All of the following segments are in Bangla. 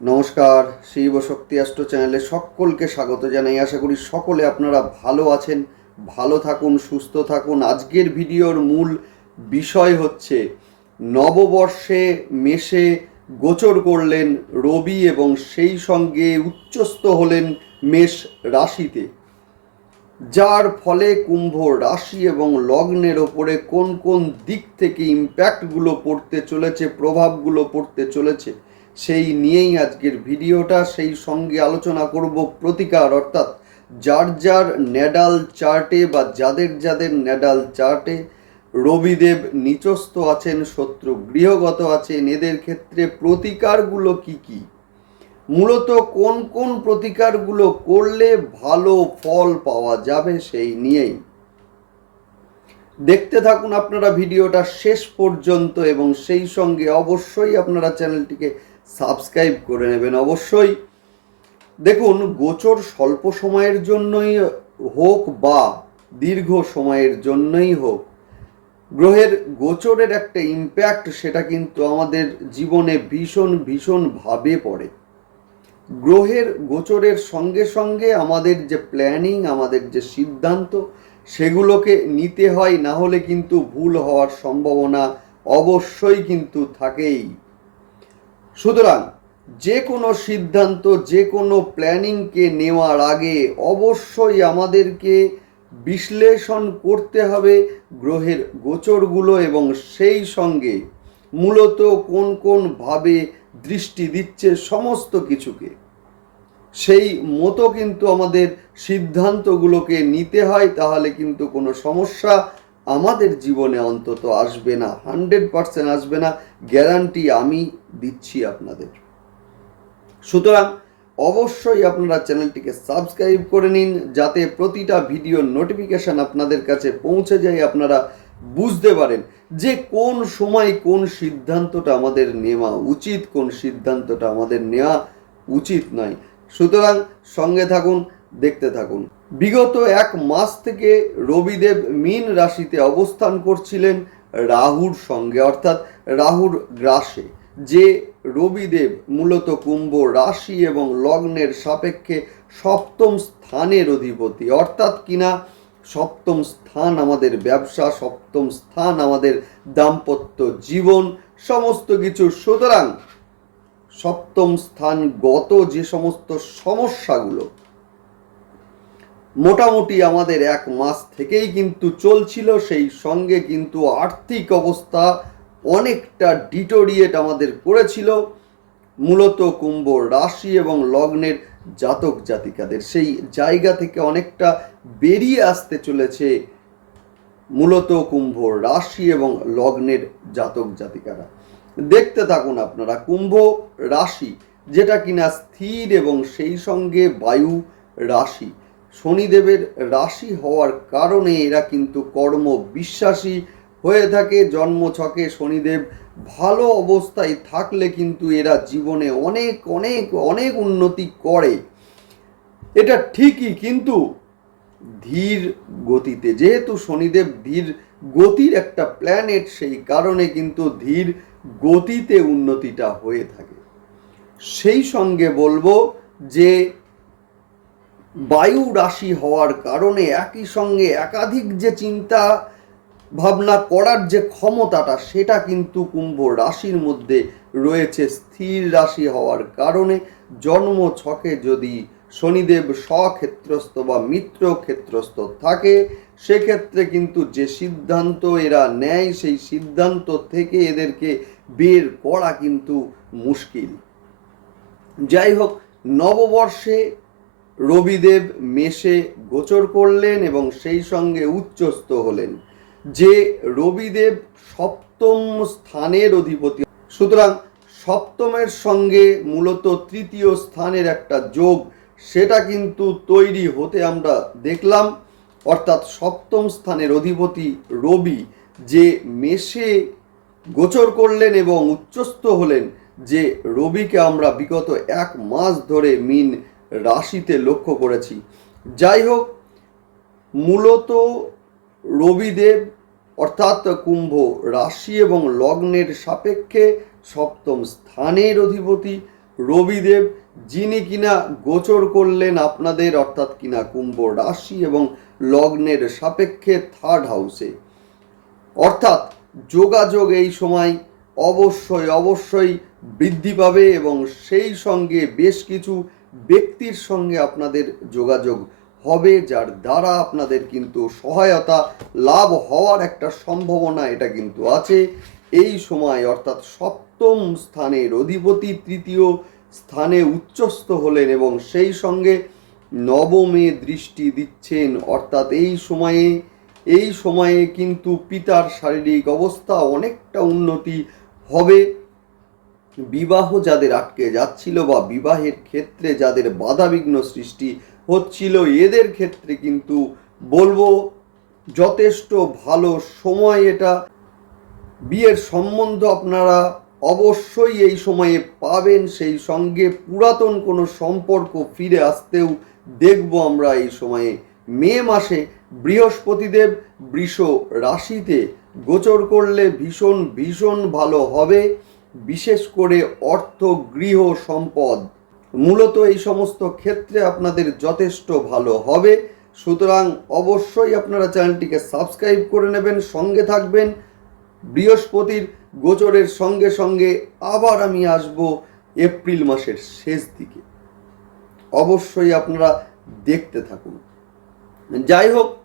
নমস্কার, শিব শক্তি অ্যাস্ট্রো চ্যানেলে সকলকে স্বাগত জানাই। আশা করি সকলে আপনারা ভালো আছেন, ভালো থাকুন, সুস্থ থাকুন। আজকের ভিডিওর মূল বিষয় হচ্ছে, নববর্ষে মেষে গোচর করলেন রবি এবং সেই সঙ্গে উচ্চস্থ হলেন মেষ রাশিতে। যার ফলে কুম্ভ রাশি এবং লগ্নের ওপরে কোন কোন দিক থেকে ইম্প্যাক্টগুলো পড়তে চলেছে, প্রভাবগুলো পড়তে চলেছে সেই নিয়েই আজকের ভিডিওটা। সেই সঙ্গে আলোচনা করব প্রতিকার, অর্থাৎ যার যার নেডাল চার্টে বা যাদের যাদের নেডাল চার্টে। রবিদেব নিচস্থ আছেন, শত্রু গৃহগত আছেন, এদের ক্ষেত্রে প্রতিকারগুলো কি কি? মূলত কোন কোন প্রতিকারগুলো করলে ভালো ফল পাওয়া যাবে সেই নিয়েই। দেখতে থাকুন আপনারা ভিডিওটা শেষ পর্যন্ত এবং সেই সঙ্গে অবশ্যই আপনারা চ্যানেলটিকে সাবস্ক্রাইব করে নেবেন অবশ্যই। দেখুন, গোচর স্বল্প সময়ের জন্যই হোক বা দীর্ঘ সময়ের জন্যই হোক, গ্রহের গোচরের একটা ইম্প্যাক্ট সেটা কিন্তু আমাদের জীবনে ভীষণ ভীষণভাবে পড়ে। গ্রহের গোচরের সঙ্গে সঙ্গে আমাদের যে প্ল্যানিং আমাদের যে সিদ্ধান্ত, সেগুলোকে নিতে হয়, না হলে কিন্তু ভুল হওয়ার সম্ভাবনা অবশ্যই কিন্তু থাকেই। সুতরাং যে কোনো সিদ্ধান্ত, যে কোনো প্ল্যানিংকে নেওয়ার আগে অবশ্যই আমাদেরকে বিশ্লেষণ করতে হবে গ্রহের গোচরগুলো এবং সেই সঙ্গে মূলত কোন কোন ভাবে দৃষ্টি দিচ্ছে সমস্ত কিছুকে। সেই মতো কিন্তু আমাদের সিদ্ধান্তগুলোকে নিতে হয়, তাহলে কিন্তু কোনো সমস্যা আমাদের জীবনে অন্তত আসবে না হান্ড্রেড পারসেন্ট আসবে না গ্যারান্টি আমি দিচ্ছি আপনাদের। সুতরাং অবশ্যই আপনারা চ্যানেলটিকে সাবস্ক্রাইব করে নিন, যাতে প্রতিটা ভিডিওর নোটিফিকেশান আপনাদের কাছে পৌঁছে যায়, আপনারা বুঝতে পারেন যে কোন সময় কোন সিদ্ধান্তটা আমাদের নেওয়া উচিত, কোন সিদ্ধান্তটা আমাদের নেওয়া উচিত নয়। সুতরাং সঙ্গে থাকুন, দেখতে থাকুন। বিগত এক মাস থেকে রবিদেব মীন রাশিতে অবস্থান করছিলেন রাহুর সঙ্গে, অর্থাৎ রাহুর গ্রাসে, যে রবিদেব মূলত কুম্ভ রাশি এবং লগ্নের সাপেক্ষে সপ্তম স্থানের অধিপতি, অর্থাৎ কিনা সপ্তম স্থান আমাদের ব্যবসা, সপ্তম স্থান আমাদের দাম্পত্য জীবন, সমস্ত কিছু। সুতরাং সপ্তম স্থান গত যে সমস্ত সমস্যাগুলো মোটামুটি আমাদের এক মাস থেকেই কিন্তু চলছিল, সেই সঙ্গে কিন্তু আর্থিক অবস্থা অনেকটা ডিটোরিয়েট আমাদের করেছিল। মূলত কুম্ভ রাশি এবং লগ্নের জাতক জাতিকাদের। সেই জায়গা থেকে অনেকটা বেরিয়ে আসতে চলেছে মূলত কুম্ভ রাশি এবং লগ্নের জাতক জাতিকারা। দেখতে থাকুন আপনারা, কুম্ভ রাশি যেটা কিনা স্থির এবং সেই সঙ্গে বায়ু রাশি। শনিদেবের রাশি হওয়ার কারণে এরা কিন্তু কর্ম বিশ্বাসী হয়ে থাকে। জন্ম ছকে শনিদেব ভালো অবস্থায় থাকলে কিন্তু এরা জীবনে অনেক অনেক অনেক উন্নতি করে। এটা ঠিকই, কিন্তু ধীর গতিতে, যেহেতু শনিদেব ধীর গতির একটা প্ল্যানেট সেই কারণে কিন্তু ধীর গতিতে উন্নতিটা হয়ে থাকে। সেই সঙ্গে বলব যে বায়ু রাশি হওয়ার কারণে একই সঙ্গে একাধিক যে চিন্তা ভাবনা করার যে ক্ষমতাটা, সেটা কিন্তু কুম্ভ রাশির মধ্যে রয়েছে। স্থির রাশি হওয়ার কারণে জন্ম ছকে যদি শনিদেব স্বক্ষেত্রস্থ বা মিত্র ক্ষেত্রস্থ থাকে, সেক্ষেত্রে কিন্তু যে সিদ্ধান্ত এরা নেয়, সেই সিদ্ধান্ত থেকে এদেরকে বের করা কিন্তু মুশকিল। যাই হোক, নববর্ষে রবিদেব মেষে গোচর করলেন এবং সেই সঙ্গে উচ্চস্থ হলেন, যে রবিদেব সপ্তম স্থানের অধিপতি। সুতরাং সপ্তমের সঙ্গে মূলত তৃতীয় স্থানের একটা যোগ, সেটা কিন্তু তৈরি হতে আমরা দেখলাম। অর্থাৎ সপ্তম স্থানের অধিপতি রবি, যে মেষে গোচর করলেন এবং উচ্চস্থ হলেন, যে রবিকে আমরা বিগত এক মাস ধরে মিন রাশিতে লক্ষ্য করেছি। যাই হোক, মূলত রবিদেব অর্থাৎ কুম্ভ রাশি এবং লগ্নের সাপেক্ষে সপ্তম স্থানের অধিপতি রবিদেব, যিনি কিনা গোচর করলেন আপনাদের অর্থাৎ কিনা কুম্ভ রাশি এবং লগ্নের সাপেক্ষে থার্ড হাউসে অর্থাৎ যোগাযোগ এই সময় অবশ্যই অবশ্যই বৃদ্ধি পাবে এবং সেই সঙ্গে বেশ কিছু ব্যক্তির সঙ্গে আপনাদের যোগাযোগ হবে, যার দ্বারা আপনাদের কিন্তু সহায়তা লাভ হওয়ার একটা সম্ভাবনা এটা কিন্তু আছে। এই সময় অর্থাৎ সপ্তম স্থানের অধিপতি তৃতীয় স্থানে উচ্চস্থ হলেন এবং সেই সঙ্গে নবমে দৃষ্টি দিচ্ছেন। অর্থাৎ এই সময়ে এই সময়ে কিন্তু পিতার শারীরিক অবস্থা অনেকটা উন্নতি হবে। বিবাহ যাদের আটকে যাচ্ছিল বা বিবাহের ক্ষেত্রে যাদের বাধাবিঘ্ন সৃষ্টি হচ্ছিল, এদের ক্ষেত্রে কিন্তু বলব যথেষ্ট ভালো সময় এটা। বিয়ের সম্বন্ধ আপনারা অবশ্যই এই সময়ে পাবেন, সেই সঙ্গে পুরাতন কোনো সম্পর্ক ফিরে আসতেও দেখব আমরা এই সময়ে। মে মাসে বৃহস্পতিদেব বৃষ রাশিতে গোচর করলে ভীষণ ভীষণ ভালো হবে। বিশেষ করে অর্থ, গৃহ, সম্পদ, মূলত এই সমস্ত ক্ষেত্রে আপনাদের যথেষ্ট ভালো হবে। সুতরাং অবশ্যই আপনারা চ্যানেলটিকে সাবস্ক্রাইব করে নেবেন, সঙ্গে থাকবেন। বৃহস্পতির গোচরের সঙ্গে সঙ্গে আবার আমি আসব এপ্রিল মাসের শেষ দিকে। অবশ্যই আপনারা দেখতে থাকুন। যাই হোক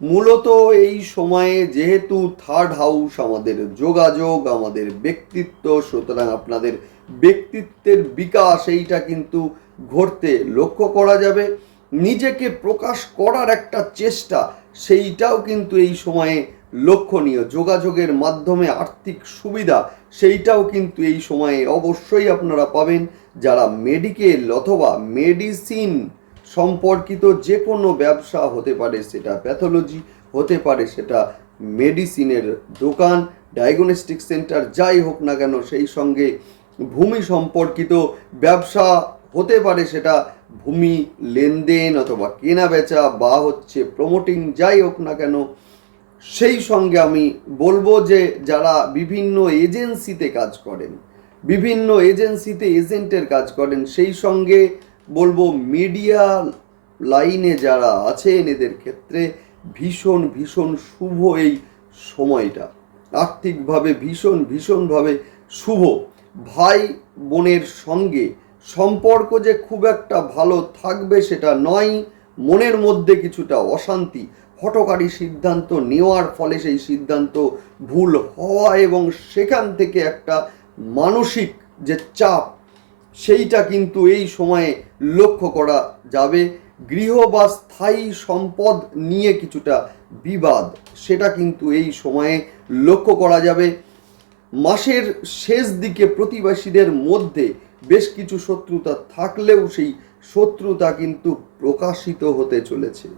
মূলত এই সময়ে যেহেতু থার্ড হাউস আমাদের যোগাযোগ, আমাদের ব্যক্তিত্ব, সুতরাং আপনাদের ব্যক্তিত্বের বিকাশ এইটা কিন্তু ঘটতে লক্ষ্য করা যাবে। নিজেকে প্রকাশ করার একটা চেষ্টা, সেইটাও কিন্তু এই সময়ে লক্ষণীয়। যোগাযোগের মাধ্যমে আর্থিক সুবিধা, সেইটাও কিন্তু এই সময়ে অবশ্যই আপনারা পাবেন। যারা মেডিকেল অথবা মেডিসিন সম্পর্কিত যে কোনো ব্যবসা হতে পারে সেটা প্যাথোলজি, হতে পারে সেটা মেডিসিনের দোকান, ডায়াগনস্টিক সেন্টার, যাই হোক না কেন, সেই সঙ্গে ভূমি সম্পর্কিত ব্যবসা হতে পারে সেটা ভূমি লেনদেন অথবা কেনা বেচা বা হচ্ছে প্রমোটিং যাই হোক না কেন, সেই সঙ্গে আমি বলব যে যারা বিভিন্ন এজেন্সিতে কাজ করেন, বিভিন্ন এজেন্সিতে এজেন্টের কাজ করেন, সেই সঙ্গে বলব, মিডিয়া লাইনে যারা আছেন, এদের ক্ষেত্রে ভীষণ ভীষণ শুভ এই সময়টা। আর্থিকভাবে ভীষণ, ভীষণভাবে শুভ। ভাই বোনের সঙ্গে সম্পর্ক যে খুব একটা ভালো থাকবে সেটা নয়, মনের মধ্যে কিছুটা অশান্তি হটকারী সিদ্ধান্ত নেওয়ার ফলে সেই সিদ্ধান্ত ভুল হওয়া এবং সেখান থেকে একটা মানসিক যে চাপ সেইটা কিন্তু এই সময়ে লক্ষ্য করা যাবে। গৃহ বা স্থায়ী সম্পদ নিয়ে কিছুটা বিবাদ, সেটা কিন্তু এই সময়ে লক্ষ্য করা যাবে। মাসের শেষ দিকে প্রতিবেশীদের মধ্যে বেশ কিছু শত্রুতা থাকলেও সেই শত্রুতা কিন্তু প্রকাশিত হতে চলেছে।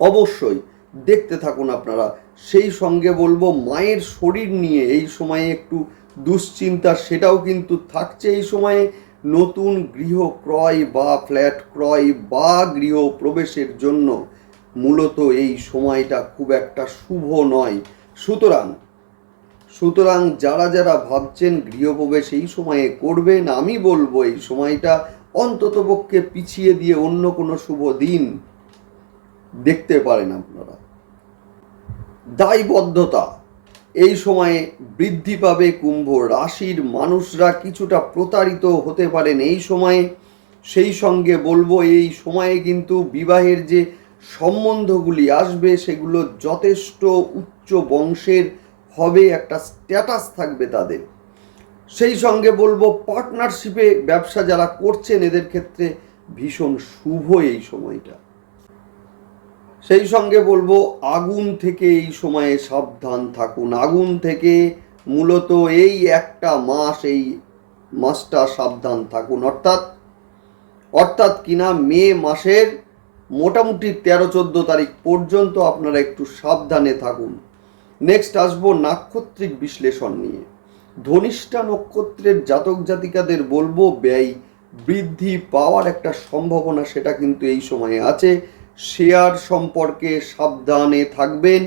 অবশ্যই দেখতে থাকুন আপনারা। সেই সঙ্গে বলব, মায়ের শরীর নিয়ে এই সময়ে একটু দুশ্চিন্তা, সেটাও কিন্তু থাকছে এই সময়ে। নতুন গৃহ ক্রয় বা ফ্ল্যাট ক্রয় বা গৃহ প্রবেশের জন্য মূলত এই সময়টা খুব একটা শুভ নয়। সুতরাং সুতরাং যারা যারা ভাবছেন গৃহপ্রবেশ এই সময়ে করবেন, আমি বলব এই সময়টা অন্ততপক্ষে পিছিয়ে দিয়ে অন্য কোনো শুভ দিন দেখতে পারেন আপনারা। দায়বদ্ধতা। এই সময়ে বৃদ্ধি পাবে কুম্ভ রাশির মানুষরা কিছুটা প্রতারিত হতে পারেন। এই সময়ে সেই সঙ্গে বলব, এই সময়ে কিন্তু বিবাহের যে সম্বন্ধগুলি আসবে, সেগুলো যথেষ্ট উচ্চ বংশের হবে, একটা স্ট্যাটাস থাকবে তাদের। সেই সঙ্গে বলব পার্টনারশিপে ব্যবসা যারা করছেন, এদের ক্ষেত্রে ভীষণ শুভ এই সময়টা। সেই সঙ্গে বলব, আগুন থেকে এই সময়ে সাবধান থাকুন। আগুন থেকে মূলত এই একটা মাস এই মাসটা সাবধান থাকুন। অর্থাৎ অর্থাৎ কিনা মে মাসের মোটামুটি তেরো চোদ্দ তারিখ পর্যন্ত আপনারা একটু সাবধানে থাকুন। নেক্সট আসব নাক্ষত্রিক বিশ্লেষণ নিয়ে। ধনিষ্ঠা নক্ষত্রের জাতক জাতিকাদের বলব, ব্যয় বৃদ্ধি পাওয়ার একটা সম্ভাবনা সেটা কিন্তু এই সময়ে আছে। শেয়ার সম্পর্কে সাবধানে থাকবেন।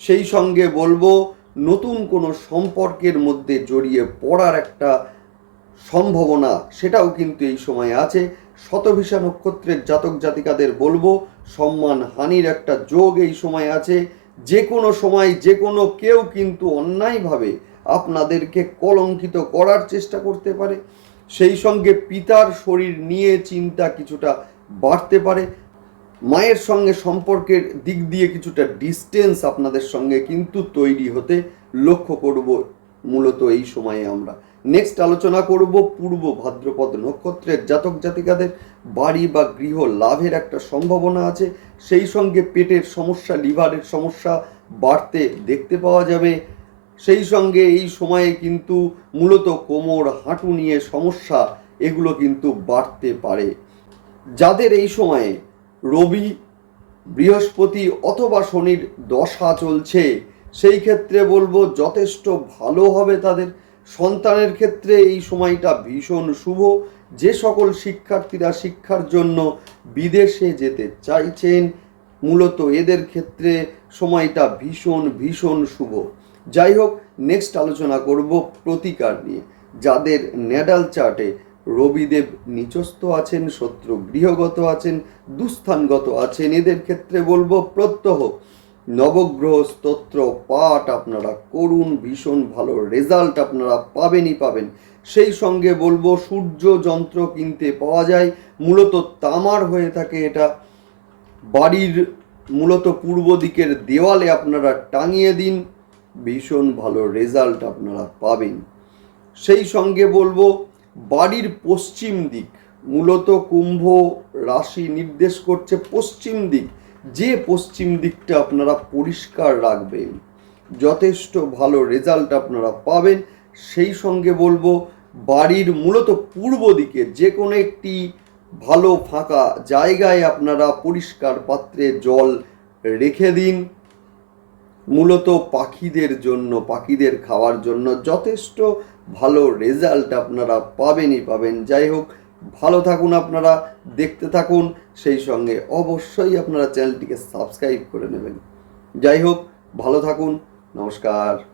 সেই সঙ্গে বলব, নতুন কোনো সম্পর্কের মধ্যে জড়িয়ে পড়ার একটা সম্ভাবনা সেটাও কিন্তু এই সময়ে আছে। শতভিষা নক্ষত্রের জাতক জাতিকাদের বলব, সম্মান হানির একটা যোগ এই সময় আছে। যে কোনো সময় যে কোনো কেউ কিন্তু অন্যায়ভাবে আপনাদেরকে কলঙ্কিত করার চেষ্টা করতে পারে। সেই সঙ্গে পিতার শরীর নিয়ে চিন্তা কিছুটা বাড়তে পারে। মায়ের সঙ্গে সম্পর্কের দিক দিয়ে কিছুটা ডিস্টেন্স আপনাদের সঙ্গে কিন্তু তৈরি হতে লক্ষ্য করব মূলত এই সময়ে আমরা। নেক্সট আলোচনা করব পূর্ব ভাদ্রপদ নক্ষত্রের জাতক জাতিকাদের বাড়ি বা গৃহ লাভের একটা সম্ভাবনা আছে। সেই সঙ্গে পেটের সমস্যা, লিভারের সমস্যা বাড়তে দেখতে পাওয়া যাবে। সেই সঙ্গে এই সময়ে কিন্তু মূলত কোমর, হাঁটু নিয়ে সমস্যা, এগুলো কিন্তু বাড়তে পারে। যাদের এই সময়ে রবি বৃহস্পতি অথবা শনির দশা চলছে। সেই ক্ষেত্রে বলব যথেষ্ট ভালো হবে তাদের। সন্তানের ক্ষেত্রে এই সময়টা ভীষণ শুভ। যে সকল শিক্ষার্থীরা শিক্ষার জন্য বিদেশে যেতে চাইছেন, মূলত এদের ক্ষেত্রে সময়টা ভীষণ ভীষণ শুভ। যাই হোক নেক্সট আলোচনা করব প্রতিকার নিয়ে। যাদের নেডাল চার্টে রবিদেব নিচস্থ আছেন, শত্রু গৃহগত আছেন, দুস্থানগত আছেন। এদের ক্ষেত্রে বলব প্রত্যহ নবগ্রহ স্তোত্র পাঠ আপনারা করুন, ভীষণ ভালো রেজাল্ট আপনারা পাবেনই পাবেন। সেই সঙ্গে বলব সূর্য যন্ত্র কিনতে পাওয়া যায়, মূলত তামার হয়ে থাকে এটা। বাড়ির মূলত পূর্ব দিকের দেওয়ালে আপনারা টাঙিয়ে দিন, ভীষণ ভালো রেজাল্ট আপনারা পাবেন। সেই সঙ্গে বলব বাড়ির পশ্চিম দিক, মূলত কুম্ভ রাশি নির্দেশ করছে পশ্চিম দিক। যে পশ্চিম দিকটা আপনারা পরিষ্কার রাখবেন, যথেষ্ট ভালো রেজাল্ট আপনারা পাবেন। সেই সঙ্গে বলব, বাড়ির মূলত পূর্ব দিকে যে কোনো একটি ভালো ফাঁকা জায়গায় আপনারা পরিষ্কার পাত্রে জল রেখে দিন। মূলত পাখিদের জন্য, পাখিদের খাওয়ার জন্য যথেষ্ট ভালো রেজাল্ট আপনারা পাবেনই পাবেন। যাই হোক, ভালো থাকুন আপনারা, দেখতে থাকুন, সেই সঙ্গে অবশ্যই আপনারা চ্যানেলটিকে সাবস্ক্রাইব করে নেবেন। যাই হোক, ভালো থাকুন, নমস্কার।